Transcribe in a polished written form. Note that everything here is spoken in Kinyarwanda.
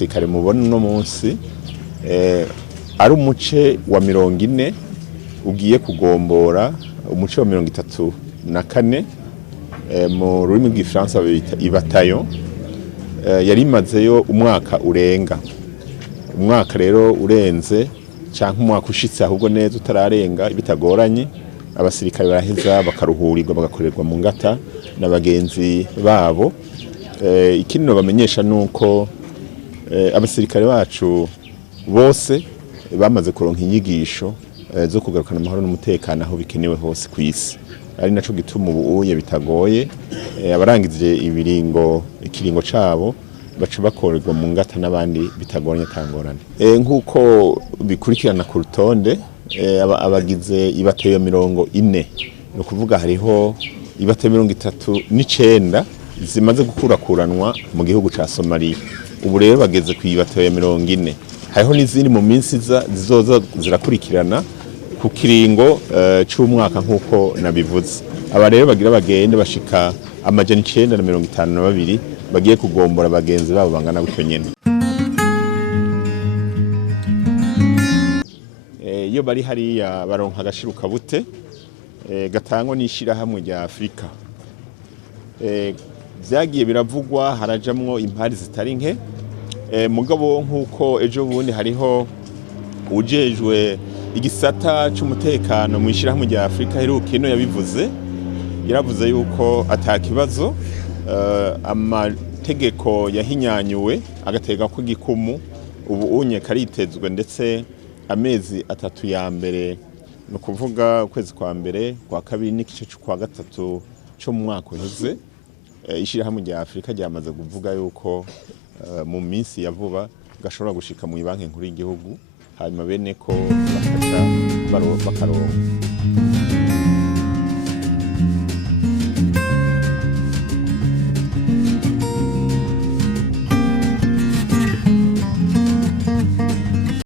abasirikare mubona no munsi ari umuce wa 40 ugiye kugombora umuce wa 34 mu rurimi rw'Ifaransa bita ibatayo yari imazeyo umwaka urenga. Umwaka rero urenze canke umwaka ushitse ahubwo neza utararenga bitagoranye, abasirikare baraheza bakaruhurirwa bagakorerwa mu ngata n'abagenzi babo. Ikindi no bamenyesha nuko abasirikare bacu bose bamaze kuronka inyigisho zo kugarukana amahoro n'umutekano aho bikenewe hose ku isi, ari naco gituma ubuye bitagoye abarangije ikiringo cabo baca bakorerwa mu ngata n'abandi bitagoranye tangorane. Nkuko bikurikirana ku rutonde abagize ibatayo 40, no kuvuga hariho ibatayo 39 zimaze gukurakuranwa mu gihugu ca Somalia. Ubu rero bageze ku ibatayo 40. Hariho n'izindi mu minsi zizoza zirakurikirana ku kiringo c'umwaka nkuko nabivuze. Aba rero bagira bagende bashika 952 bagiye kugombora abagenzi babo bangana gutyo nyene. Iyo bari hariya baronka agashiruka bute gatangwa n'ishirahamwe rya Afrika. Vyagiye biravugwa harajamwo impari zitari nke, mugabo nkuko ejo bundi hariho ujejwe igisata c'umutekano mu ishirahamwe rya Afrika heruka ino yabivuze, yaravuze yuko atakibazo amategeko yahinyanyuwe agatega ko gikumu ubu unye karitezwe, ndetse amezi 3 ya mbere no kuvuga ukwezi kwa mbere kwa kabiri n'igice kwa gatatu cyo mu mwaka uheze ishirahamwe rya Afrika ryamaze kuvuga yuko mu minsi ya vuba gashobora gushika mu banki nkuru y'igihugu, hanyuma bene ko bakaronka